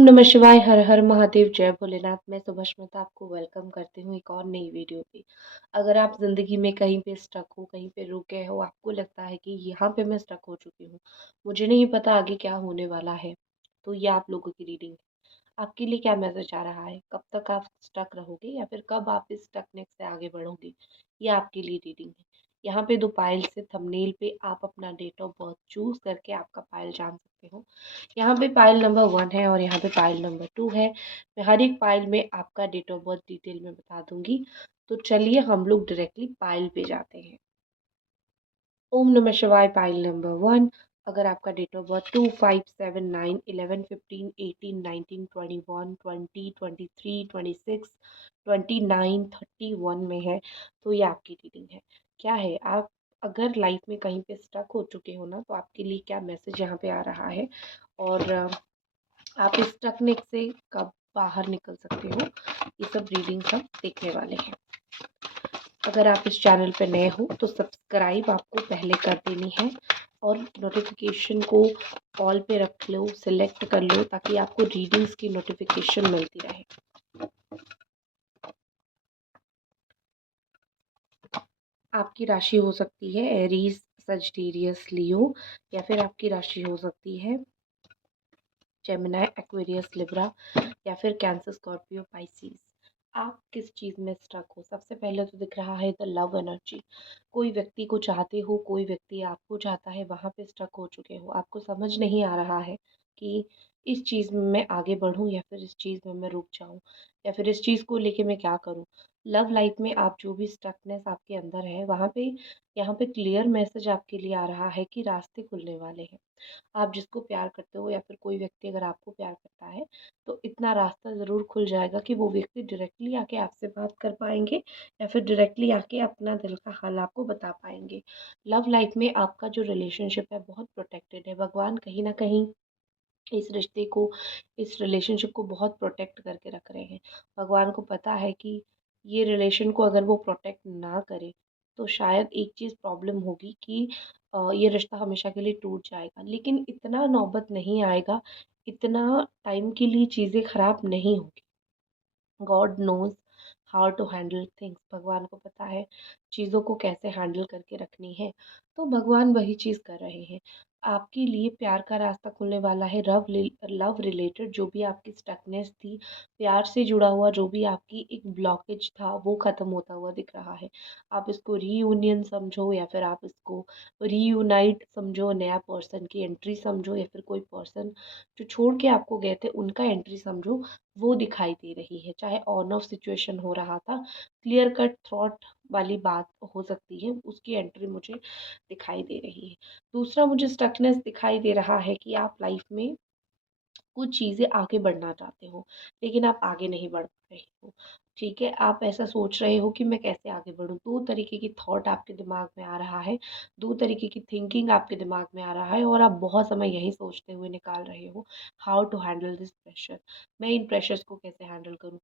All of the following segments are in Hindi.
ओम नमः शिवाय, हर हर महादेव, जय भोलेनाथ। मैं सुभस्मिता आपको वेलकम करती हूँ एक और नई वीडियो पे। अगर आप ज़िंदगी में कहीं पे स्टक हो, कहीं पे रुक गए हो, आपको लगता है कि यहाँ पे मैं स्टक हो चुकी हूँ, मुझे नहीं पता आगे क्या होने वाला है, तो ये आप लोगों की रीडिंग है। आपके लिए क्या मैसेज आ रहा है? कब तक आप स्टक रहोगे या फिर कब आप इस स्टकनेस से आगे बढ़ोगे? ये आपके लिए रीडिंग है। यहाँ पे 2 पायल से थंबनेल पे आप अपना डेट ऑफ बर्थ चूज़ करके आपका पायल जान सकते हो। यहाँ पे पाइल नंबर 1 है और यहाँ पे पाइल नंबर 2 है। मैं हर एक पाइल में आपका डेट ऑफ बर्थ डिटेल में बता दूंगी। तो चलिए हम लोग डायरेक्टली पाइल पे जाते हैं। ओम नमः शिवाय। Pile number 1। अगर आपका डेट ऑफ बर्थ 2, 5, 7, 9, 11, 15, 18, 19, 21, 20, 23, 26, 29, 31 में है, तो ये आपकी रीडिंग है। क्या है, आप अगर लाइफ में कहीं पे स्टक हो चुके हो ना, तो आपके लिए क्या मैसेज यहाँ पे आ रहा है और आप इस टेक्निक से कब बाहर निकल सकते हो, ये सब रीडिंग हम देखने वाले हैं। अगर आप इस चैनल पर नए हो तो सब्सक्राइब आपको पहले कर देनी है और नोटिफिकेशन को ऑल पे रख लो, सिलेक्ट कर लो, ताकि आपको रीडिंग्स की नोटिफिकेशन मिलती रहे। आपकी राशि हो सकती है एरीज, सजिटेरियस, लियो, या फिर आपकी राशि हो सकती है जेमिनी, एक्वेरियस, लिब्रा, या फिर कैंसर, स्कॉर्पियो, पाइसिस। आप किस चीज़ में स्टक हो? सबसे पहले तो दिख रहा है द लव एनर्जी। कोई व्यक्ति को चाहते हो, कोई व्यक्ति आपको चाहता है, वहाँ पे स्टक हो चुके हो। आपको समझ नहीं आ रहा है कि इस चीज़ में मैं आगे बढ़ूँ या फिर इस चीज़ में मैं रुक जाऊँ, या फिर इस चीज़ को लेके मैं क्या करूँ। लव लाइफ में आप जो भी स्टकनेस आपके अंदर है, वहाँ पे यहाँ पे क्लियर मैसेज आपके लिए आ रहा है कि रास्ते खुलने वाले हैं। आप जिसको प्यार करते हो या फिर कोई व्यक्ति अगर आपको प्यार करता है, तो इतना रास्ता ज़रूर खुल जाएगा कि वो व्यक्ति डायरेक्टली आके आपसे बात कर पाएँगे या फिर डायरेक्टली आके अपना दिल का हाल आपको बता पाएँगे। लव लाइफ में आपका जो रिलेशनशिप है बहुत प्रोटेक्टेड है। भगवान कहीं न कहीं इस रिश्ते को, इस रिलेशनशिप को बहुत प्रोटेक्ट करके रख रहे हैं। भगवान को पता है कि ये रिलेशन को अगर वो प्रोटेक्ट ना करे, तो शायद एक चीज़ प्रॉब्लम होगी कि ये रिश्ता हमेशा के लिए टूट जाएगा। लेकिन इतना नौबत नहीं आएगा, इतना टाइम के लिए चीज़ें ख़राब नहीं होगी। God knows how to handle things. भगवान को पता है चीज़ों को कैसे हैंडल करके रखनी है, तो भगवान वही चीज़ कर रहे हैं। आपके लिए प्यार का रास्ता खुलने वाला है। लव रिलेटेड जो भी आपकी स्टकनेस थी, प्यार से जुड़ा हुआ जो भी आपकी एक ब्लॉकेज था, वो ख़त्म होता हुआ दिख रहा है। आप इसको रीयूनियन समझो या फिर आप इसको रीयूनाइट समझो, नया पर्सन की एंट्री समझो, या फिर कोई पर्सन जो छोड़ के आपको गए थे उनका एंट्री समझो, वो दिखाई दे रही है। चाहे ऑन ऑफ सिचुएशन हो रहा था, क्लियर कट थॉट वाली बात हो सकती है, उसकी एंट्री मुझे दिखाई दे रही है। दूसरा, मुझे स्टकनेस दिखाई दे रहा है कि आप लाइफ में कुछ चीज़ें आगे बढ़ना चाहते हो, लेकिन आप आगे नहीं बढ़ पा रहे हो। ठीक है, आप ऐसा सोच रहे हो कि मैं कैसे आगे बढ़ूँ। 2 तरीके की थॉट आपके दिमाग में आ रहा है, 2 तरीके की थिंकिंग आपके दिमाग में आ रहा है और आप बहुत समय यही सोचते हुए निकाल रहे हो, how to handle this pressure. मैं इन प्रेशर्स को कैसे हैंडल करूँ?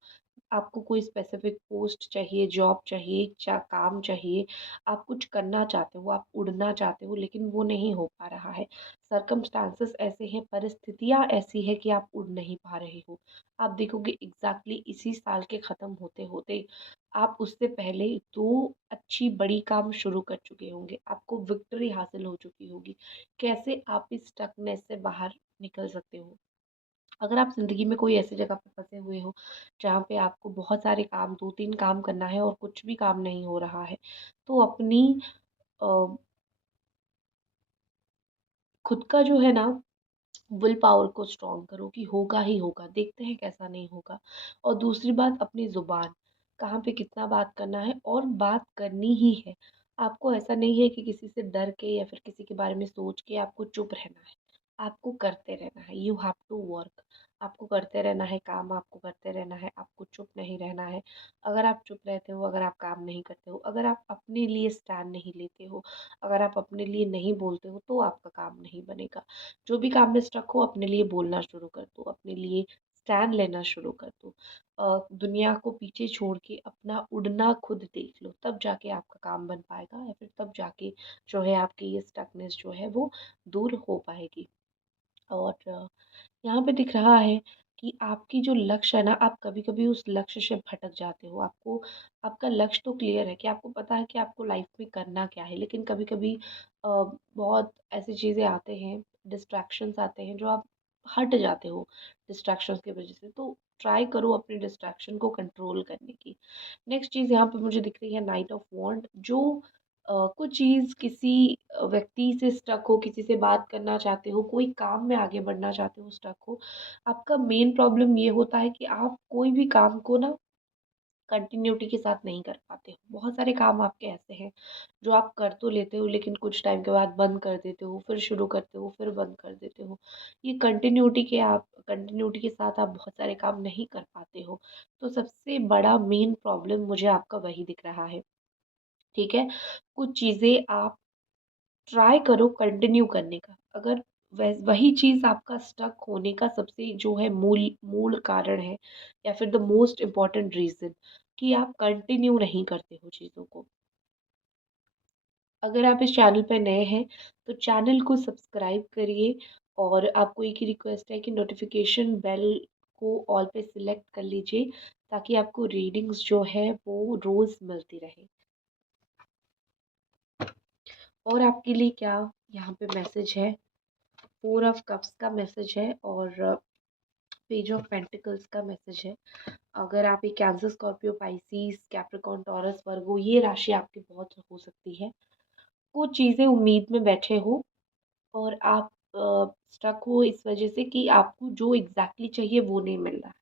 आपको कोई स्पेसिफिक पोस्ट चाहिए, जॉब चाहिए, काम चाहिए, आप कुछ करना चाहते हो, आप उड़ना चाहते हो, लेकिन वो नहीं हो पा रहा है। सर्कमस्टांसेस ऐसे हैं, परिस्थितियाँ ऐसी है कि आप उड़ नहीं पा रहे हो। आप देखोगे एग्जैक्टली इसी साल के ख़त्म होते होते आप उससे पहले 2 अच्छी बड़ी काम शुरू कर चुके होंगे, आपको विक्ट्री हासिल हो चुकी होगी। कैसे आप इस स्टकनेस से बाहर निकल सकते हो? अगर आप ज़िंदगी में कोई ऐसी जगह पे फँसे हुए हो, जहाँ पे आपको बहुत सारे काम, 2-3 काम करना है और कुछ भी काम नहीं हो रहा है, तो अपनी अ, खुद का जो है ना, विल पावर को स्ट्रॉन्ग करो कि होगा ही होगा, देखते हैं कैसा नहीं होगा। और दूसरी बात, अपनी ज़ुबान, कहाँ पे कितना बात करना है और बात करनी ही है। आपको ऐसा नहीं है कि किसी से डर के या फिर किसी के बारे में सोच के आपको चुप रहना है। आपको करते रहना है, यू हैव टू वर्क। आपको करते रहना है काम, आपको करते रहना है, आपको चुप नहीं रहना है। अगर आप चुप रहते हो, अगर आप काम नहीं करते हो, अगर आप अपने लिए स्टैंड नहीं लेते हो, अगर आप अपने लिए नहीं बोलते हो, तो आपका काम नहीं बनेगा। जो भी काम में स्टक हो, अपने लिए बोलना शुरू कर दो, अपने लिए स्टैंड लेना शुरू कर दो। दुनिया को पीछे छोड़ के अपना उड़ना खुद देख लो, तब जाके आपका काम बन पाएगा या फिर तब जाके जो है आपकी ये स्टकनेस जो है वो दूर हो पाएगी। और यहाँ पे दिख रहा है कि आपकी जो लक्ष्य है ना, आप कभी-कभी उस लक्ष्य से भटक जाते हो। आपको आपका लक्ष्य तो क्लियर है कि आपको पता है कि आपको लाइफ में करना क्या है, लेकिन कभी-कभी बहुत ऐसी चीज़ें आते हैं, डिस्ट्रैक्शंस आते हैं, जो आप हट जाते हो डिस्ट्रैक्शंस की वजह से। तो ट्राई करो अपने डिस्ट्रैक्शन को कंट्रोल करने की। नेक्स्ट चीज़ यहाँ पे मुझे दिख रही है नाइट ऑफ वॉन्ड, जो कुछ चीज़ किसी व्यक्ति से स्टक हो, किसी से बात करना चाहते हो, कोई काम में आगे बढ़ना चाहते हो, स्टक हो। आपका मेन प्रॉब्लम ये होता है कि आप कोई भी काम को ना कंटिन्यूटी के साथ नहीं कर पाते हो। बहुत सारे काम आपके ऐसे हैं जो आप कर तो लेते हो, लेकिन कुछ टाइम के बाद बंद कर देते हो, फिर शुरू करते हो, फिर बंद कर देते हो। ये कंटिन्यूटी के साथ आप बहुत सारे काम नहीं कर पाते हो। तो सबसे बड़ा मेन प्रॉब्लम मुझे आपका वही दिख रहा है। ठीक है? कुछ चीज़ें आप ट्राई करो कंटिन्यू करने का। अगर वही चीज़ आपका स्टक होने का सबसे जो है मूल मूल कारण है, या फिर द मोस्ट इम्पोर्टेंट रीज़न कि आप कंटिन्यू नहीं करते हो चीज़ों को। अगर आप इस चैनल पे नए हैं, तो चैनल को सब्सक्राइब करिए, और आपको एक ही रिक्वेस्ट है कि नोटिफ़िकेशन बेल को ऑल पे सिलेक्ट कर लीजिए, ताकि आपको रीडिंग्स जो है वो रोज़ मिलती रहे। और आपके लिए क्या यहाँ पे मैसेज है? 4 ऑफ कप्स का मैसेज है, और पेज ऑफ पेंटिकल्स का मैसेज है। अगर आप एक Cancer, Scorpio, Pisces, Capricorn, Taurus, Virgo, ये राशि आपकी बहुत हो सकती है। कुछ चीज़ें उम्मीद में बैठे हो, और आप स्टक हो इस वजह से कि आपको जो एग्जैक्टली चाहिए वो नहीं मिल रहा है।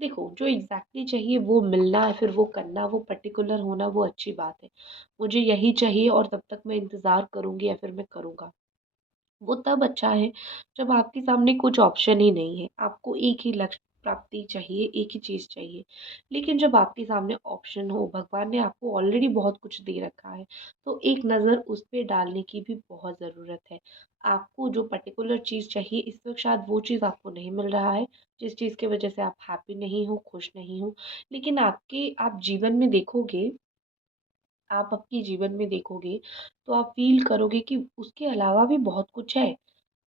देखो, जो एग्जैक्टली चाहिए वो मिलना है, फिर वो करना, वो पर्टिकुलर होना, वो अच्छी बात है। मुझे यही चाहिए और तब तक मैं इंतज़ार करूँगी या फिर मैं करूँगा, वो तब अच्छा है जब आपके सामने कुछ ऑप्शन ही नहीं है। आपको एक ही लक्ष्य प्राप्ति चाहिए, एक ही चीज़ चाहिए। लेकिन जब आपके सामने ऑप्शन हो, भगवान ने आपको ऑलरेडी बहुत कुछ दे रखा है, तो एक नज़र उस पे डालने की भी बहुत ज़रूरत है। आपको जो पर्टिकुलर चीज़ चाहिए, इस वक़्त शायद वो चीज़ आपको नहीं मिल रहा है, जिस चीज़ की वज़ह से आप हैप्पी नहीं हो, खुश नहीं हो। लेकिन आप जीवन में देखोगे, आप अपने जीवन में देखोगे, तो आप फ़ील करोगे कि उसके अलावा भी बहुत कुछ है।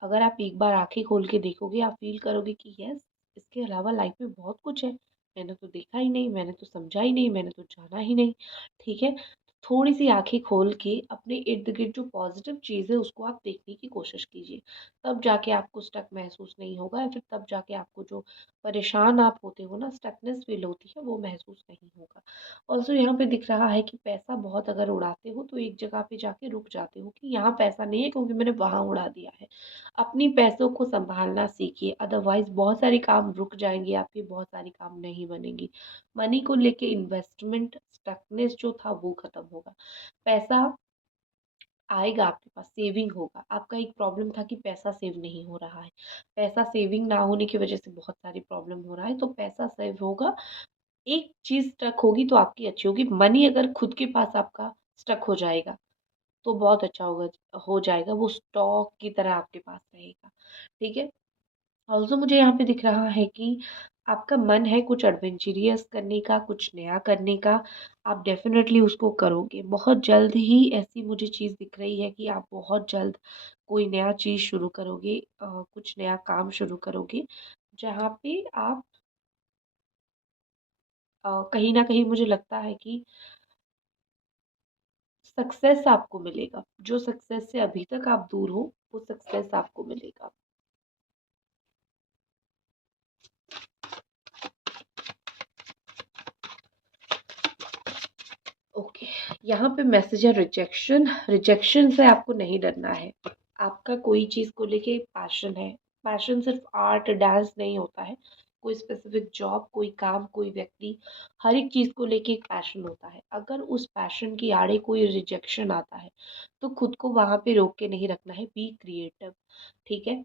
अगर आप एक बार आँखें खोल के देखोगे, आप फ़ील करोगे कि यस, इसके अलावा लाइफ़ में बहुत कुछ है। मैंने तो देखा ही नहीं, मैंने तो समझा ही नहीं, मैंने तो जाना ही नहीं। ठीक है? थोड़ी-सी आँखें खोल के अपने इर्द-गिर्द जो पॉज़िटिव चीज़ है, उसको आप देखने की कोशिश कीजिए। तब जाके आपको स्टक महसूस नहीं होगा, या फिर तब जाके आपको जो परेशान आप होते हो ना, स्टकनेस फ़ील होती है, वो महसूस नहीं होगा। ऑल्सो यहाँ पे दिख रहा है कि पैसा बहुत अगर उड़ाते हो, तो एक जगह पे जाके रुक जाते हो कि यहाँ पैसा नहीं है, क्योंकि मैंने वहाँ उड़ा दिया है। अपनी पैसों को सँभालना सीखिए, अदरवाइज़ बहुत सारे काम रुक जाएँगे, आपके बहुत सारे काम नहीं बनेंगे। मनी को लेके इन्वेस्टमेंट स्टकनेस जो था वो ख़त्म होगा। पैसा आएगा आपके पास, सेविंग होगा। आपका एक प्रॉब्लम था कि पैसा सेव नहीं हो रहा है। पैसा सेविंग ना होने की वज़ह से बहुत सारी प्रॉब्लम हो रहा है, तो पैसा सेव होगा। एक चीज़ स्टक होगी तो आपकी अच्छी होगी। मनी अगर खुद के पास आपका स्टक हो जाएगा, तो बहुत अच्छा हो जाएगा, वो स्टॉक की तरह आपके पास रहेगा। ठीक है? ऑल्सो मुझे यहाँ पे दिख रहा है कि आपका मन है कुछ एडवेंचरस करने का, कुछ नया करने का। आप डेफ़िनेटली उसको करोगे। बहुत जल्द ही ऐसी मुझे चीज़ दिख रही है कि आप बहुत जल्द कोई नया चीज़ शुरू करोगे, कुछ नया काम शुरू करोगे, जहाँ पे आप कहीं न कहीं मुझे लगता है कि सक्सेस आपको मिलेगा। जो सक्सेस से अभी तक आप दूर हो, वो सक्सेस आपको मिलेगा। ओके, यहाँ पे मैसेज है रिजेक्शन। रिजेक्शन से आपको नहीं डरना है। आपका कोई चीज़ को लेके पैशन है। पैशन सिर्फ आर्ट, डांस नहीं होता है। कोई स्पेसिफिक जॉब, कोई काम, कोई व्यक्ति, हर एक चीज़ को लेके एक पैशन होता है। अगर उस पैशन की आड़े कोई रिजेक्शन आता है, तो खुद को वहाँ पे रोक के नहीं रखना है, बी क्रिएटिव। ठीक है?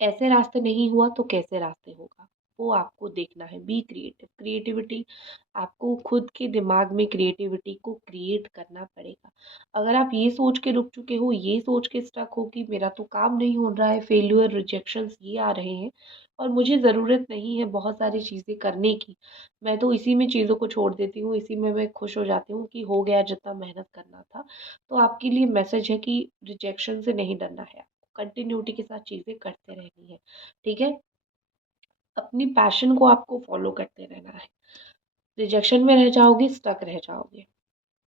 ऐसे रास्ते नहीं हुआ तो कैसे रास्ते होगा, वो आपको देखना है। Be creative. क्रिएटिविटी आपको खुद के दिमाग में क्रिएटिविटी को क्रिएट करना पड़ेगा। अगर आप ये सोच के रुक चुके हो, ये सोच के स्टक हो कि मेरा तो काम नहीं हो रहा है, फेल्यूर, रिजेक्शंस ये आ रहे हैं, और मुझे ज़रूरत नहीं है बहुत सारी चीज़ें करने की, मैं तो इसी में चीज़ों को छोड़ देती हूँ, इसी में मैं खुश हो जाती हूँ कि हो गया जितना मेहनत करना था, तो आपके लिए मैसेज है कि रिजेक्शन से नहीं डरना है, कंटिन्यूटी के साथ चीज़ें करते रहनी है। ठीक है? अपनी पैशन को आपको फॉलो करते रहना है। रिजेक्शन में रह जाओगे, स्टक रह जाओगे।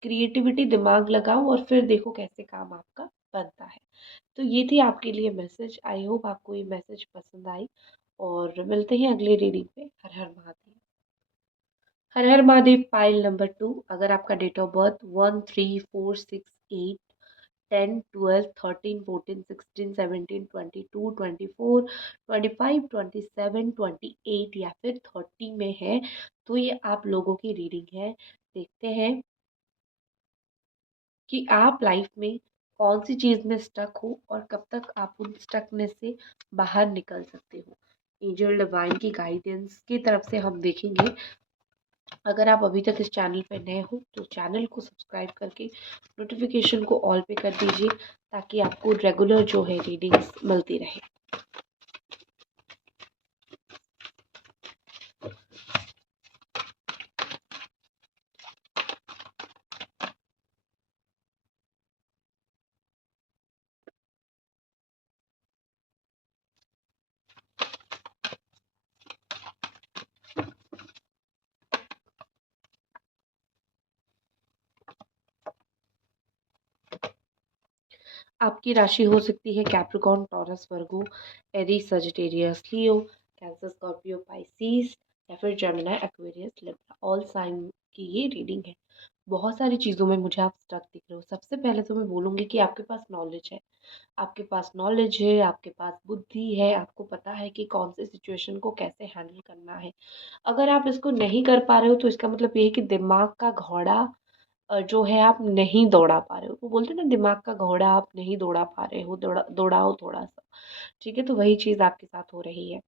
क्रिएटिविटी दिमाग लगाओ और फिर देखो कैसे काम आपका बनता है। तो ये थी आपके लिए मैसेज। आई होप आपको ये मैसेज पसंद आई, और मिलते हैं अगले रीडिंग पे। हर हर महादेव। हर हर महादेव। Pile number 2। अगर आपका डेट ऑफ बर्थ 1, 3, 4, 6, 8, 10, 12, 13, 14, 16, 17, 22, 24, 25, 27, 28 या फिर 30 में है, तो ये आप लोगों की रीडिंग है। देखते हैं कि आप लाइफ में कौन सी चीज़ में स्टक हो और कब तक आप उन स्टकनेस से बाहर निकल सकते हो। एंजल डिवाइन की गाइडेंस की तरफ से हम देखेंगे। अगर आप अभी तक इस चैनल पर नए हो तो चैनल को सब्सक्राइब करके नोटिफिकेशन को ऑल पे कर दीजिए, ताकि आपको रेगुलर जो है रीडिंग्स मिलती रहे। आपकी राशि हो सकती है Capricorn, Taurus, Virgo, Aries, Sagittarius, Leo, Cancer, Scorpio, Pisces या फिर Gemini, Aquarius, Libra. All sign की ये रीडिंग है। बहुत सारी चीज़ों में मुझे आप स्टक दिख रहे हो। सबसे पहले तो मैं बोलूँगी कि आपके पास नॉलेज है। आपके पास नॉलेज है, आपके पास बुद्धि है, आपको पता है कि कौन सी सिचुएशन को कैसे हैंडल करना है। अगर आप इसको नहीं कर पा रहे हो तो इसका मतलब ये है कि दिमाग का घोड़ा जो है आप नहीं दौड़ा पा रहे हो। वो बोलते हैं ना, दिमाग का घोड़ा आप नहीं दौड़ा पा रहे हो, दौड़ाओ थोड़ा सा। ठीक है, तो वही चीज़ आपके साथ हो रही है।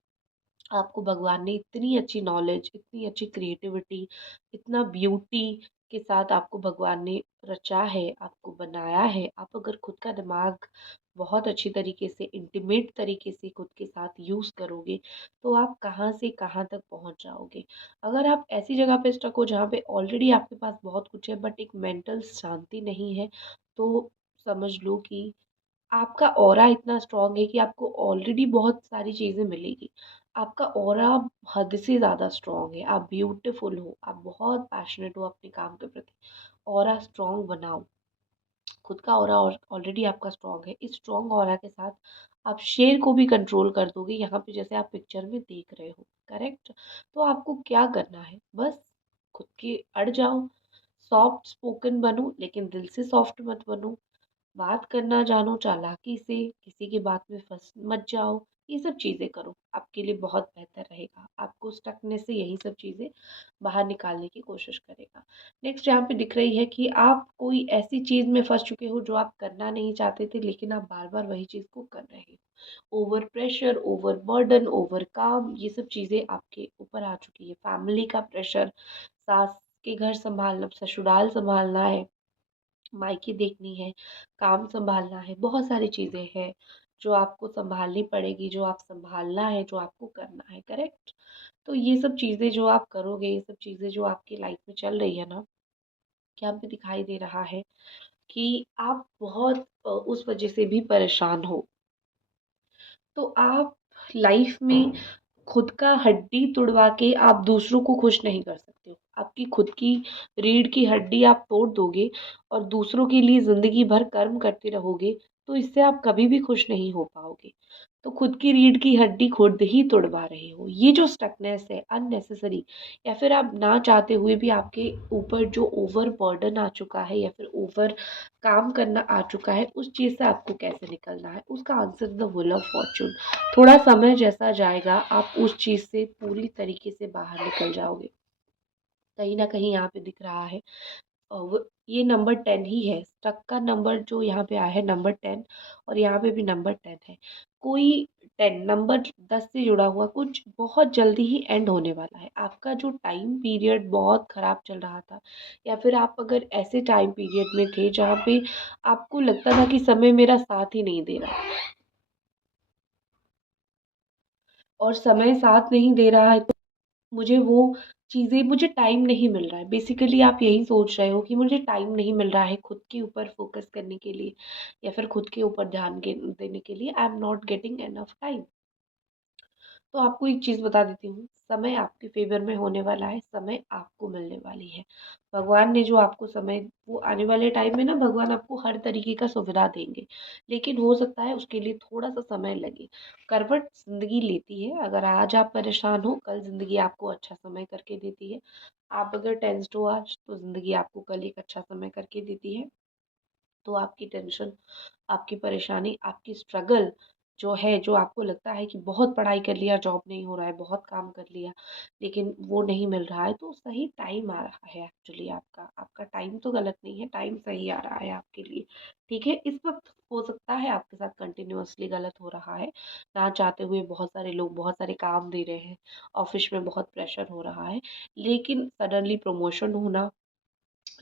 आपको भगवान ने इतनी अच्छी नॉलेज, इतनी अच्छी क्रिएटिविटी, इतना ब्यूटी के साथ आपको भगवान ने रचा है, आपको बनाया है। आप अगर खुद का दिमाग बहुत अच्छी तरीके से, इंटीमेट तरीके से खुद के साथ यूज़ करोगे, तो आप कहाँ से कहाँ तक पहुँच जाओगे। अगर आप ऐसी जगह पे स्टक हो जहाँ पे ऑलरेडी आपके पास बहुत कुछ है बट एक मेंटल शांति नहीं है, तो समझ लो कि आपका ऑरा इतना स्ट्रॉन्ग है कि आपको ऑलरेडी बहुत सारी चीज़ें मिलेगी। आपका ऑरा हद से ज़्यादा स्ट्रॉन्ग है। आप ब्यूटीफुल हो, आप बहुत पैशनेट हो अपने काम के प्रति। ऑरा स्ट्रॉन्ग बनाओ। खुद का ऑरा ऑलरेडी आपका स्ट्रॉन्ग है। इस स्ट्रॉन्ग ऑरा के साथ आप शेर को भी कंट्रोल कर दोगे, यहाँ पे जैसे आप पिक्चर में देख रहे हो। करेक्ट। तो आपको क्या करना है, बस खुद के अड़ जाओ। सॉफ्ट स्पोकन बनो, लेकिन दिल से सॉफ्ट मत बनो। बात करना जानो चालाकी से, किसी की बात में फंस मत जाओ। ये सब चीज़ें करो, आपके लिए बहुत बेहतर रहेगा। आपको स्टकनेस से यही सब चीज़ें बाहर निकालने की कोशिश करेगा। नेक्स्ट यहाँ पे दिख रही है कि आप कोई ऐसी चीज़ में फंस चुके हो जो आप करना नहीं चाहते थे, लेकिन आप बार बार वही चीज़ को कर रहे हो। Over pressure, over burden, over काम, ये सब चीज़ें आपके ऊपर आ चुकी है। फैमिली का प्रेशर, सास के घर संभालना, ससुराल संभालना है, मायके देखनी है, काम सँभालना है, बहुत सारी चीज़ें हैं जो आपको सँभालनी पड़ेगी, जो आप सँभालना है, जो आपको करना है, करेक्ट? तो ये सब चीज़ें जो आप करोगे, ये सब चीज़ें जो आपकी लाइफ़ में चल रही है ना, क्या आपको दिखाई दे रहा है कि आप बहुत उस वज़ह से भी परेशान हो। तो आप लाइफ़ में खुद का हड्डी तुड़वा के आप दूसरों को खुश नहीं कर सकते हो। आपकी खुद की रीढ़ की हड्डी आप तोड़ दोगे और दूसरों के लिए ज़िंदगी भर कर्म करते रहोगे, तो इससे आप कभी भी खुश नहीं हो पाओगे। तो खुद की रीढ़ की हड्डी खुद ही तुड़वा रहे हो। ये जो स्टकनेस है अननेसेसरी, या फिर आप ना चाहते हुए भी आपके ऊपर जो ओवर बर्डन आ चुका है या फिर ओवर काम करना आ चुका है, उस चीज़ से आपको कैसे निकलना है, उसका answer the wheel of Fortune. थोड़ा समय जैसा जाएगा, आप उस चीज़ से पूरी तरीके से बाहर निकल जाओगे। कहीं न कहीं यहाँ पे दिख रहा है ये नंबर 10 ही है। स्टक का नंबर जो यहाँ पे आया है नंबर 10, और यहाँ पे भी नंबर 10 है। कोई 10 नंबर 10 से जुड़ा हुआ कुछ बहुत जल्दी ही एंड होने वाला है। आपका जो टाइम पीरियड बहुत ख़राब चल रहा था, या फिर आप अगर ऐसे टाइम पीरियड में थे जहाँ पे आपको लगता था कि समय मेरा साथ ही नहीं दे रहा, और समय साथ नहीं दे रहा है, मुझे वो चीज़ें, मुझे टाइम नहीं मिल रहा है। बेसिकली आप यही सोच रहे हो कि मुझे टाइम नहीं मिल रहा है खुद के ऊपर फ़ोकस करने के लिए, या फिर खुद के ऊपर ध्यान देने के लिए। I am not getting enough time. तो आपको एक चीज़ बता देती हूँ, समय आपके फ़ेवर में होने वाला है, समय आपको मिलने वाली है। भगवान ने जो आपको समय, वो आने वाले टाइम में ना भगवान आपको हर तरीके का सुविधा देंगे, लेकिन हो सकता है उसके लिए थोड़ा-सा समय लगे। करवट ज़िंदगी लेती है, अगर आज आप परेशान हो, कल ज़िंदगी आपको अच्छा समय करके देती है। आप अगर टेंस्ड हो आज, तो ज़िंदगी आपको कल एक अच्छा समय करके देती है। तो आपकी टेंशन, आपकी परेशानी, आपकी स्ट्रगल जो है, जो आपको लगता है कि बहुत पढ़ाई कर लिया, जॉब नहीं हो रहा है, बहुत काम कर लिया, लेकिन वो नहीं मिल रहा है, तो सही टाइम आ रहा है एक्चुअली आपका। आपका टाइम तो गलत नहीं है, टाइम सही आ रहा है आपके लिए, ठीक है? इस वक़्त हो सकता है आपके साथ कंटिन्यूअसली गलत हो रहा है, ना चाहते हुए बहुत सारे लोग बहुत सारे काम दे रहे हैं, ऑफ़िस में बहुत प्रेशर हो रहा है, लेकिन सडनली प्रमोशन होना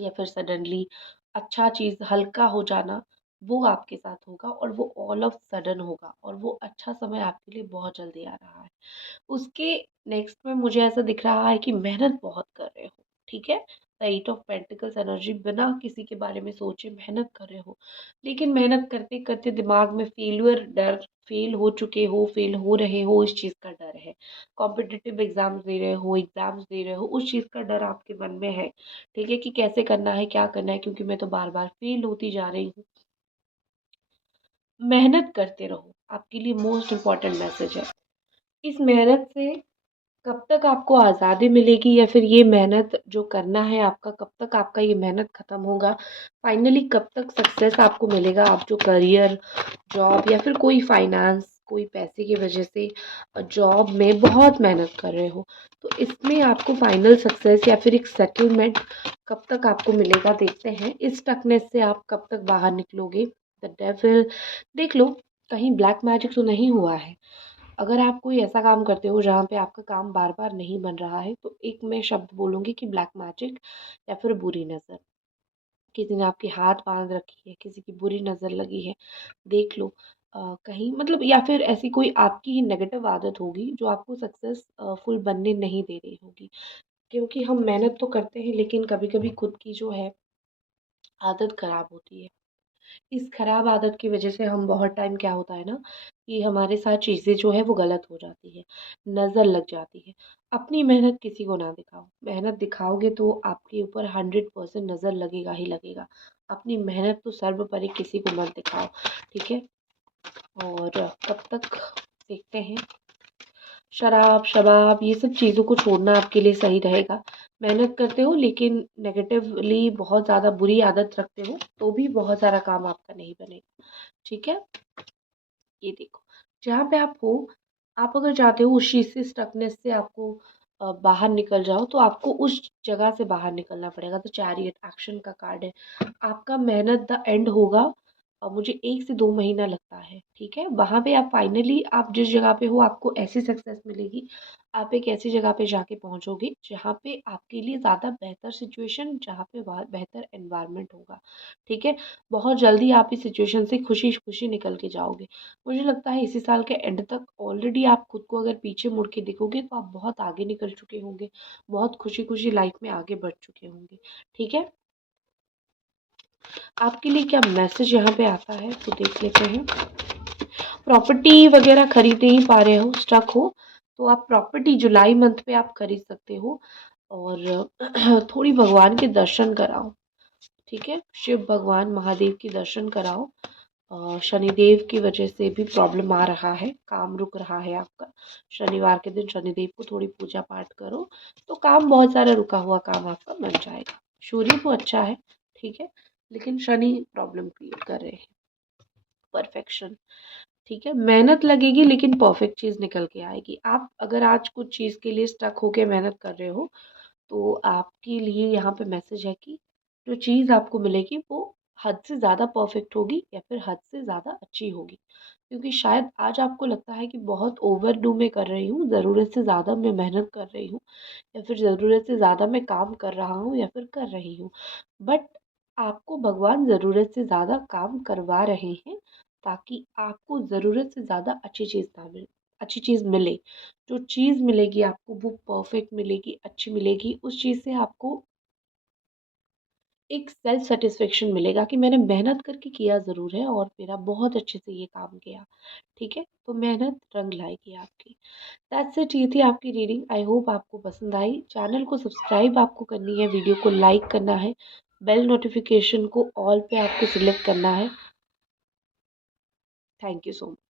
या फिर सडनली अच्छा चीज़ हल्का हो जाना, वो आपके साथ होगा और वो ऑल ऑफ सडन होगा और वो अच्छा समय आपके लिए बहुत जल्दी आ रहा है। उसके नेक्स्ट में मुझे ऐसा दिख रहा है कि मेहनत बहुत कर रहे हो, ठीक है? The eight of pentacles energy, बिना किसी के बारे में सोचे मेहनत कर रहे हो। लेकिन मेहनत करते-करते दिमाग में फेल्यूर डर, फेल हो चुके हो, फेल हो रहे हो, इस चीज़ का डर है। कॉम्पिटिटिव एग्ज़ाम्स दे रहे हो, एग्ज़ाम्स दे रहे हो, उस चीज़ का डर आपके मन में है, ठीक है? कि कैसे करना है, क्या करना है, क्योंकि मैं तो बार-बार फेल होती जा रही हूँ। मेहनत करते रहो, आपके लिए मोस्ट इम्पोर्टेंट मैसेज है। इस मेहनत से कब तक आपको आज़ादी मिलेगी या फिर ये मेहनत जो करना है आपका, कब तक आपका ये मेहनत ख़त्म होगा? फाइनली कब तक सक्सेस आपको मिलेगा? आप जो करियर, जॉब या फिर कोई फाइनेंस, कोई पैसे की वजह से जॉब में बहुत मेहनत कर रहे हो, तो इसमें आपको फाइनल सक्सेस या फिर एक सेटलमेंट कब तक आपको मिलेगा, देखते हैं। इस स्टकनेस से आप कब तक बाहर निकलोगे? द डेविल, देख लो, कहीं ब्लैक मैजिक तो नहीं हुआ है। अगर आप कोई ऐसा काम करते हो जहाँ पे आपका काम बार-बार नहीं बन रहा है, तो एक मैं शब्द बोलूँगी कि ब्लैक मैजिक या फिर बुरी नज़र। किसी ने आपके हाथ बाँध रखी है, किसी की बुरी नज़र लगी है, देख लो। कहीं मतलब या फिर ऐसी कोई आपकी ही नेगेटिव आदत होगी जो आपको फुल बनने नहीं दे रही होगी। क्योंकि हम मेहनत तो करते हैं, लेकिन कभी-कभी खुद की जो है आदत खराब होती है। इस खराब आदत की वजह से हम बहुत टाइम क्या होता है ना, कि हमारे साथ चीज़ें जो है वो गलत हो जाती है, नज़र लग जाती है। अपनी मेहनत किसी को ना दिखाओ, मेहनत दिखाओगे तो आपके ऊपर 100% नज़र लगेगा ही लगेगा। अपनी मेहनत तो सर्वोपरि किसी को मत दिखाओ, ठीक है? और कब तक देखते हैं। शराब, शबाब ये सब चीज़ों को छोड़ना आपके लिए सही रहेगा। मेहनत करते हो लेकिन नेगेटिवली बहुत ज़्यादा बुरी आदत रखते हो, तो भी बहुत सारा काम आपका नहीं बनेगा, ठीक है? ये देखो, जहाँ पे आप हो, आप अगर चाहते हो उस चीज़ से, स्टकनेस से आपको बाहर निकल जाओ, तो आपको उस जगह से बाहर निकलना पड़ेगा। तो चैरियट एक्शन का कार्ड है। आपका मेहनत द एंड होगा, मुझे 1 से 2 महीना लगता है, ठीक है? वहाँ पे आप फाइनली, आप जिस जगह पे हो आपको ऐसी सक्सेस मिलेगी, आप एक ऐसी जगह पे जाके पहुँचोगे जहाँ पे आपके लिए ज़्यादा बेहतर सिचुएशन, जहाँ पे बेहतर एनवायरनमेंट होगा, ठीक है? बहुत जल्दी आप इस सिचुएशन से खुशी-खुशी निकल के जाओगे। मुझे लगता है इसी साल के एंड तक ऑलरेडी आप खुद को अगर पीछे मुड़ के देखोगे तो आप बहुत आगे निकल चुके होंगे, बहुत खुशी-खुशी लाइफ में आगे बढ़ चुके होंगे, ठीक है? आपके लिए क्या मैसेज यहाँ पे आता है तो देख लेते हैं। प्रॉपर्टी वगैरह खरीद नहीं पा रहे हो, स्टक हो, तो आप प्रॉपर्टी जुलाई मंथ पे आप खरीद सकते हो और थोड़ी भगवान के दर्शन कराओ, ठीक है? शिव भगवान महादेव के दर्शन कराओ। शनिदेव की वजह से भी प्रॉब्लम आ रहा है, काम रुक रहा है आपका। शनिवार के दिन शनिदेव को थोड़ी पूजा पाठ करो, तो काम, बहुत सारा रुका हुआ काम आपका बन जाएगा। सूर्य तो अच्छा है, ठीक है? लेकिन शनि प्रॉब्लम क्रिएट कर रहे हैं। परफेक्शन, ठीक है? मेहनत लगेगी लेकिन परफेक्ट चीज़ निकल के आएगी। आप अगर आज कुछ चीज़ के लिए स्टक होके मेहनत कर रहे हो, तो आपके लिए यहाँ पे मैसेज है कि जो चीज़ आपको मिलेगी वो हद से ज़्यादा परफेक्ट होगी या फिर हद से ज़्यादा अच्छी होगी। क्योंकि शायद आज आपको लगता है कि बहुत ओवरडू मैं कर रही हूँ, ज़रूरत से ज़्यादा मैं मेहनत कर रही हूँ या फिर ज़रूरत से ज़्यादा मैं काम कर रहा हूँ या फिर कर रही हूँ। बट आपको भगवान ज़रूरत से ज़्यादा काम करवा रहे हैं, ताकि आपको ज़रूरत से ज़्यादा अच्छी चीज़ मिले। जो चीज़ मिलेगी आपको वो परफेक्ट मिलेगी, अच्छी मिलेगी। उस चीज़ से आपको एक सेल्फ सेटिस्फेक्शन मिलेगा कि मैंने मेहनत करके किया ज़रूर है और मेरा बहुत अच्छे से ये काम किया। ठीक है? तो मेहनत रंग लाएगी आपकी। दैट्स इट, ये थी आपकी रीडिंग। आई होप आपको पसंद आई। चैनल को सब्सक्राइब आपको करनी है, वीडियो को लाइक करना है, बेल नोटिफिकेशन को ऑल पे आपको सिलेक्ट करना है। Thank you so much.